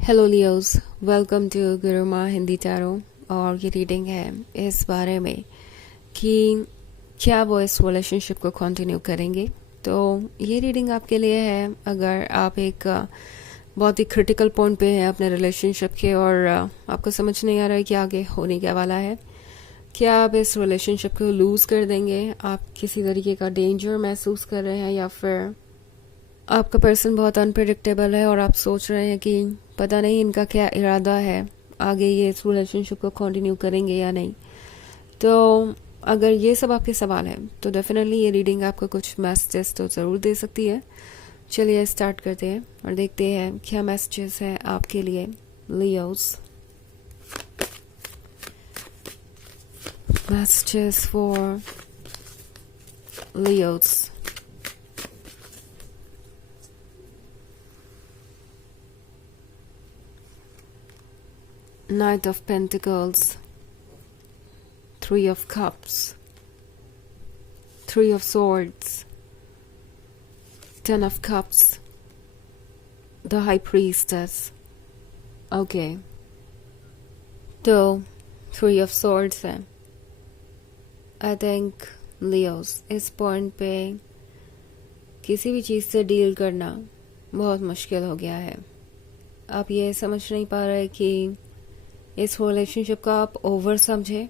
Hello Leos, welcome to Guruma Hindi tarot. और ये reading है इस बारे में कि क्या वो इस रिलेशनशिप को कंटिन्यू करेंगे। तो ये रीडिंग आपके लिए है अगर आप एक बहुत ही क्रिटिकल पॉइंट पे हैं अपने रिलेशनशिप के और आपको समझ नहीं आ रहा है कि आगे होने क्या वाला है। क्या आप इस रिलेशनशिप को लूज़ कर देंगे, आप किसी तरीके का डेंजर महसूस कर रहे हैं, या फिर आपका पर्सन बहुत अनप्रिडिक्टेबल है और आप सोच रहे हैं कि पता नहीं इनका क्या इरादा है, आगे ये इस रिलेशनशिप को कंटिन्यू करेंगे या नहीं। तो अगर ये सब आपके सवाल हैं तो डेफिनेटली ये रीडिंग आपको कुछ मैसेजेस तो ज़रूर दे सकती है। चलिए स्टार्ट करते हैं और देखते हैं क्या मैसेजेस हैं आपके लिए Leos. Messages for Leos. Knight of Pentacles, Three of Cups, Three of Swords, Ten of Cups, the High Priestess. Okay, तो Three of Swords है। I think Leos इस पॉइंट पे किसी भी चीज़ से डील करना बहुत मुश्किल हो गया है। आप ये समझ नहीं पा रहे कि इस रिलेशनशिप का आप ओवर समझे,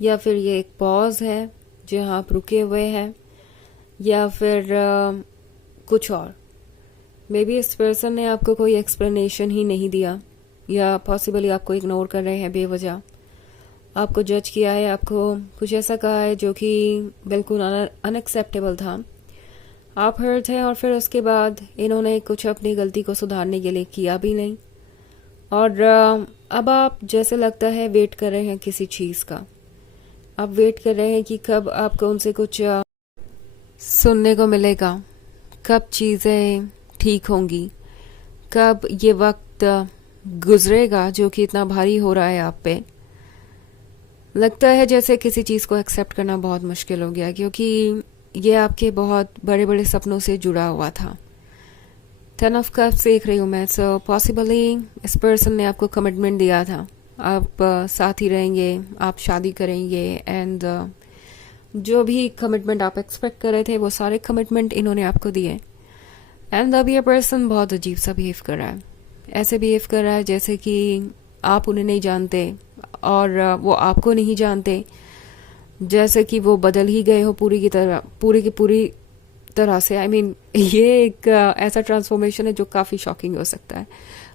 या फिर ये एक पॉज है जहाँ आप रुके हुए हैं, या फिर कुछ और। मे बी इस पर्सन ने आपको कोई एक्सप्लेनेशन ही नहीं दिया, या पॉसिबली आपको इग्नोर कर रहे हैं बेवजह, आपको जज किया है, आपको कुछ ऐसा कहा है जो कि बिल्कुल अनएक्सेप्टेबल था। आप हर्ट हैं और फिर उसके बाद इन्होंने कुछ अपनी गलती को सुधारने के लिए किया भी नहीं, और अब आप जैसे लगता है वेट कर रहे हैं किसी चीज़ का। आप वेट कर रहे हैं कि कब आपको उनसे कुछ सुनने को मिलेगा, कब चीज़ें ठीक होंगी, कब ये वक्त गुजरेगा जो कि इतना भारी हो रहा है आप पे। लगता है जैसे किसी चीज़ को एक्सेप्ट करना बहुत मुश्किल हो गया, क्योंकि ये आपके बहुत बड़े बड़े सपनों से जुड़ा हुआ था। 10 ऑफ कप्स देख रही हूँ मैं। सो पॉसिबली इस पर्सन ने आपको कमिटमेंट दिया था, आप साथ ही रहेंगे, आप शादी करेंगे, एंड जो भी कमिटमेंट आप एक्सपेक्ट कर रहे थे वो सारे कमिटमेंट इन्होंने आपको दिए। एंड अब ये पर्सन बहुत अजीब सा बिहेव कर रहा है। ऐसे बिहेव कर रहा है जैसे कि आप उन्हें नहीं जानते और वो आपको नहीं जानते, जैसे कि वो बदल ही गए हो पूरी की पूरी तरह से। आई मीन ये एक ऐसा ट्रांसफॉर्मेशन है जो काफ़ी शॉकिंग हो सकता है,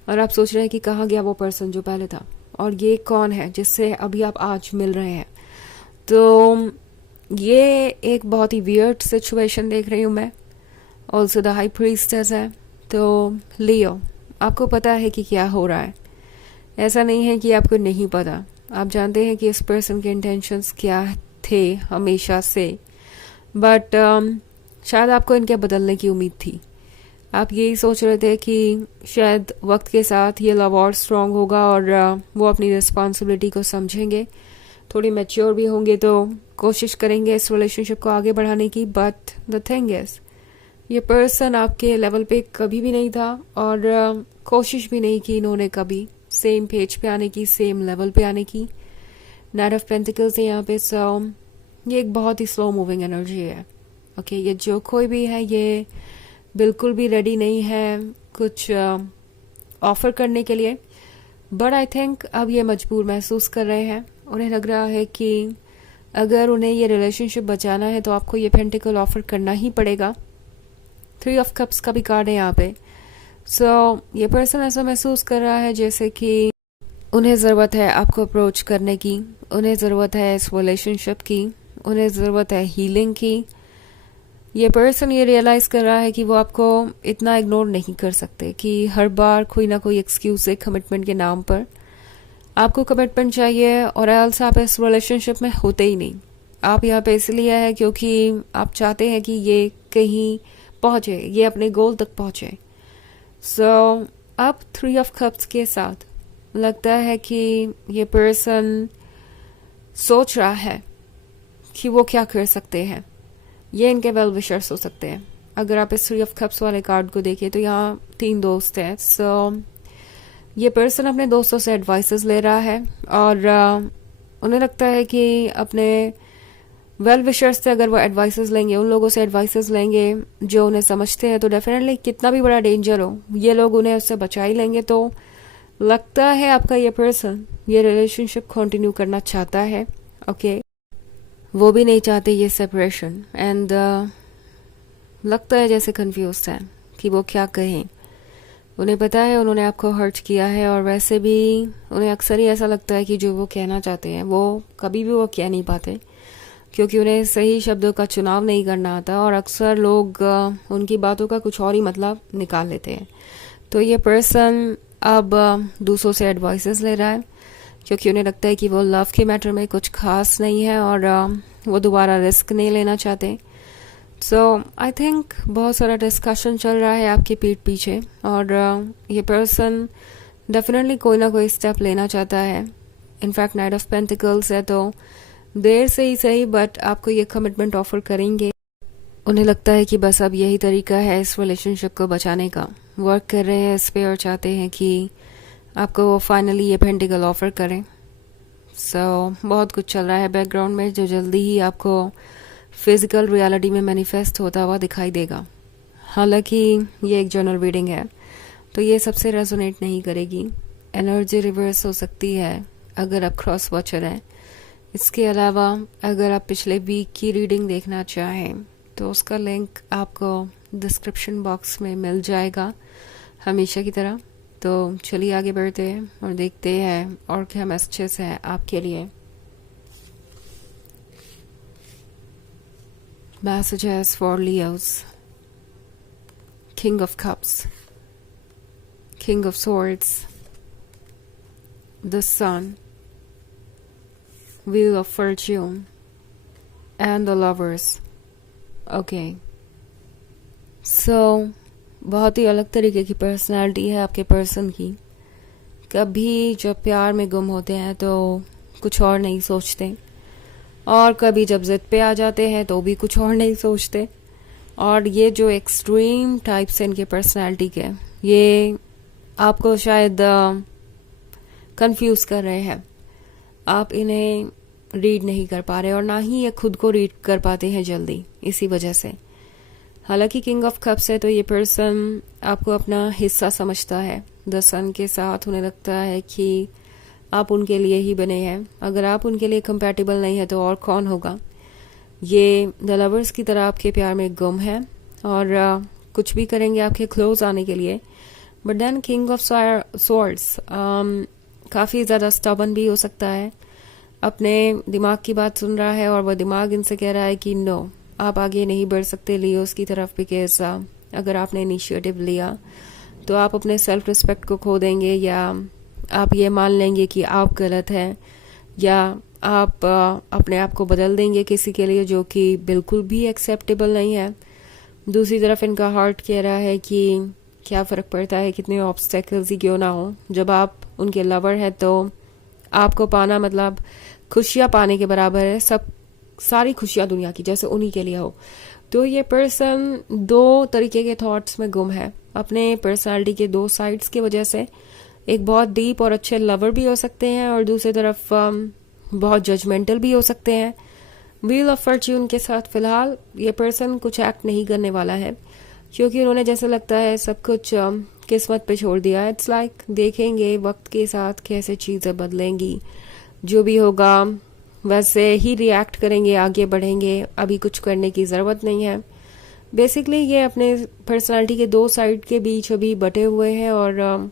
और आप सोच रहे हैं कि कहाँ गया वो पर्सन जो पहले था, और ये कौन है जिससे अभी आप आज मिल रहे हैं। तो ये एक बहुत ही वियर्ड सिचुएशन देख रही हूँ मैं। ऑल्सो द हाई प्रीस्टेस है। तो लियो, आपको पता है कि क्या हो रहा है। ऐसा नहीं है कि आपको नहीं पता, आप जानते हैं कि इस पर्सन के इंटेंशंस क्या थे हमेशा से, बट शायद आपको इनके बदलने की उम्मीद थी। आप यही सोच रहे थे कि शायद वक्त के साथ ये लव और स्ट्रॉन्ग होगा और वो अपनी रिस्पॉन्सिबिलिटी को समझेंगे, थोड़ी मैच्योर भी होंगे, तो कोशिश करेंगे इस रिलेशनशिप को आगे बढ़ाने की। बट द थिंग इज, ये पर्सन आपके लेवल पे कभी भी नहीं था, और कोशिश भी नहीं की इन्होंने कभी सेम पेज पे आने की, सेम लेवल पे आने की। नाइट ऑफ पेंटिकल्स है यहाँ पे। सो ये एक बहुत ही स्लो मूविंग एनर्जी है। ओके, ये जो कोई भी है ये बिल्कुल भी रेडी नहीं है कुछ ऑफर करने के लिए, बट आई थिंक अब ये मजबूर महसूस कर रहे हैं। उन्हें लग रहा है कि अगर उन्हें ये रिलेशनशिप बचाना है तो आपको ये पेंटिकल ऑफर करना ही पड़ेगा। 3 ऑफ कप्स का भी कार्ड है यहाँ पे। सो ये पर्सन ऐसा महसूस कर रहा है जैसे कि उन्हें ज़रूरत है आपको अप्रोच करने की, उन्हें ज़रूरत है इस रिलेशनशिप की, उन्हें ज़रूरत है हीलिंग की। ये पर्सन ये रियलाइज़ कर रहा है कि वो आपको इतना इग्नोर नहीं कर सकते, कि हर बार कोई ना कोई एक्सक्यूज़ है कमिटमेंट के नाम पर। आपको कमिटमेंट चाहिए और एल्स आप इस रिलेशनशिप में होते ही नहीं। आप यहाँ पे इसलिए है क्योंकि आप चाहते हैं कि ये कहीं पहुँचे, ये अपने गोल तक पहुँचे। सो अब 3 ऑफ कप्स के साथ लगता है कि ये पर्सन सोच रहा है कि वो क्या कर सकते हैं। ये इनके वेल विशर्स हो सकते हैं। अगर आप इस 3 ऑफ कप्स वाले कार्ड को देखें तो यहाँ 3 दोस्त हैं। सो ये पर्सन अपने दोस्तों से एडवाइसेस ले रहा है और उन्हें लगता है कि अपने वेल विशर्स से अगर वो एडवाइसेस लेंगे, उन लोगों से एडवाइसेस लेंगे जो उन्हें समझते हैं, तो डेफिनेटली कितना भी बड़ा डेंजर हो ये लोग उन्हें उससे बचा ही लेंगे। तो लगता है आपका ये पर्सन ये रिलेशनशिप कंटिन्यू करना चाहता है। ओके, वो भी नहीं चाहते ये सेपरेशन एंड लगता है जैसे कंफ्यूज है कि वो क्या कहें। उन्हें पता है उन्होंने आपको हर्ट किया है और वैसे भी उन्हें अक्सर ही ऐसा लगता है कि जो वो कहना चाहते हैं वो कभी भी वो कह नहीं पाते, क्योंकि उन्हें सही शब्दों का चुनाव नहीं करना आता और अक्सर लोग उनकी बातों का कुछ और ही मतलब निकाल लेते हैं। तो ये पर्सन अब दूसरों से एडवाइसेस ले रहा है क्योंकि उन्हें लगता है कि वो लव के मैटर में कुछ खास नहीं है और वो दोबारा रिस्क नहीं लेना चाहते। सो आई थिंक बहुत सारा डिस्कशन चल रहा है आपके पीठ पीछे और ये पर्सन डेफिनेटली कोई ना कोई स्टेप लेना चाहता है। इनफैक्ट नाइट ऑफ पेंटिकल्स है तो देर से ही सही बट आपको ये कमिटमेंट ऑफर करेंगे। उन्हें लगता है कि बस अब यही तरीका है इस रिलेशनशिप को बचाने का। वर्क कर रहे हैं इस पे और चाहते हैं कि आपको वो फाइनली ये पेंटिकल ऑफर करें। बहुत कुछ चल रहा है बैकग्राउंड में जो जल्दी ही आपको फिजिकल रियलिटी में मैनिफेस्ट होता हुआ दिखाई देगा। हालांकि ये एक जनरल रीडिंग है तो ये सबसे रेजोनेट नहीं करेगी। एनर्जी रिवर्स हो सकती है अगर आप क्रॉस वॉचर हैं। इसके अलावा अगर आप पिछले वीक की रीडिंग देखना चाहें तो उसका लिंक आपको डिस्क्रिप्शन बॉक्स में मिल जाएगा हमेशा की तरह। तो चलिए आगे बढ़ते हैं और देखते हैं और क्या मैसेजेस हैं आपके लिए। Messages for Leos. King of Cups, King of Swords, the Sun, Wheel of Fortune, and the Lovers. Okay. So, बहुत ही अलग तरीके की पर्सनालिटी है आपके पर्सन की। कभी जब प्यार में गुम होते हैं तो कुछ और नहीं सोचते और कभी जब जिद पे आ जाते हैं तो भी कुछ और नहीं सोचते। और ये जो एक्सट्रीम टाइप्स हैं इनके पर्सनालिटी के, ये आपको शायद कंफ्यूज कर रहे हैं। आप इन्हें रीड नहीं कर पा रहे और ना ही ये खुद को रीड कर पाते हैं जल्दी, इसी वजह से। हालांकि किंग ऑफ कप्स है तो ये पर्सन आपको अपना हिस्सा समझता है। द सन के साथ उन्हें लगता है कि आप उनके लिए ही बने हैं। अगर आप उनके लिए कंपैटिबल नहीं है तो और कौन होगा। ये द लवर्स की तरह आपके प्यार में गुम है और कुछ भी करेंगे आपके क्लोज आने के लिए। But then king of swords काफ़ी ज़्यादा स्टबन भी हो सकता है। अपने दिमाग की बात सुन रहा है और वह दिमाग इनसे कह रहा है कि नो, आप आगे नहीं बढ़ सकते लियोस की तरफ, बिकॉज अगर आपने इनिशिएटिव लिया तो आप अपने सेल्फ रिस्पेक्ट को खो देंगे या आप ये मान लेंगे कि आप गलत हैं या आप अपने आप को बदल देंगे किसी के लिए, जो कि बिल्कुल भी एक्सेप्टेबल नहीं है। दूसरी तरफ इनका हार्ट कह रहा है कि क्या फ़र्क पड़ता है कितने ऑब्स्टेकल्स ही क्यों ना हो, जब आप उनके लवर हैं तो आपको पाना मतलब खुशियाँ पाने के बराबर है। सारी खुशियाँ दुनिया की जैसे उन्हीं के लिए हो। तो ये पर्सन दो तरीके के थॉट्स में गुम है अपने पर्सनालिटी के दो साइड्स की वजह से। एक बहुत डीप और अच्छे लवर भी हो सकते हैं और दूसरी तरफ बहुत जजमेंटल भी हो सकते हैं। व्हील ऑफ फॉर्च्यून के साथ फिलहाल ये पर्सन कुछ एक्ट नहीं करने वाला है क्योंकि उन्होंने जैसे लगता है सब कुछ किस्मत पे छोड़ दिया है। इट्स लाइक देखेंगे वक्त के साथ कैसे चीज़ें बदलेंगी, जो भी होगा वैसे ही रिएक्ट करेंगे, आगे बढ़ेंगे, अभी कुछ करने की ज़रूरत नहीं है। बेसिकली ये अपने पर्सनालिटी के दो साइड के बीच अभी बटे हुए हैं और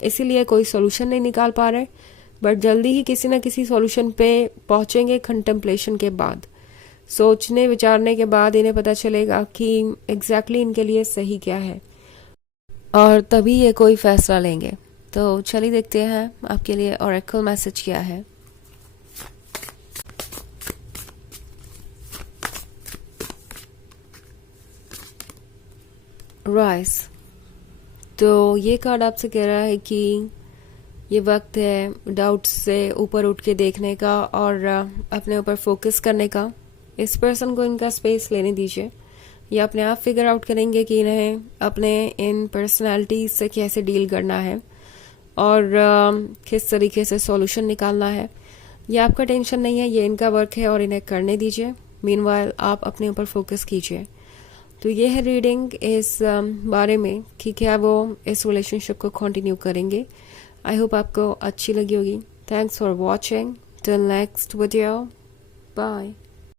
इसीलिए कोई सोल्यूशन नहीं निकाल पा रहे, बट जल्दी ही किसी न किसी सॉल्यूशन पे पहुंचेंगे। कंटेम्पलेशन के बाद, सोचने विचारने के बाद इन्हें पता चलेगा कि एग्जैक्टली इनके लिए सही क्या है और तभी ये कोई फैसला लेंगे। तो चलिए देखते हैं आपके लिए ऑरेकल मैसेज क्या है। राइस, तो ये कार्ड आपसे कह रहा है कि ये वक्त है डाउट से ऊपर उठ के देखने का और अपने ऊपर फोकस करने का। इस पर्सन को इनका स्पेस लेने दीजिए, ये अपने आप फिगर आउट करेंगे कि इन्हें अपने इन पर्सनालिटी से कैसे डील करना है। और किस तरीके से सॉल्यूशन निकालना है, ये आपका टेंशन नहीं है, ये इनका वर्क है और इन्हें करने दीजिए। मीनवाइल आप अपने ऊपर फोकस कीजिए। तो ये है रीडिंग इस बारे में कि क्या वो इस रिलेशनशिप को कंटिन्यू करेंगे। आई होप आपको अच्छी लगी होगी। Thanks for watching. Till next video, bye.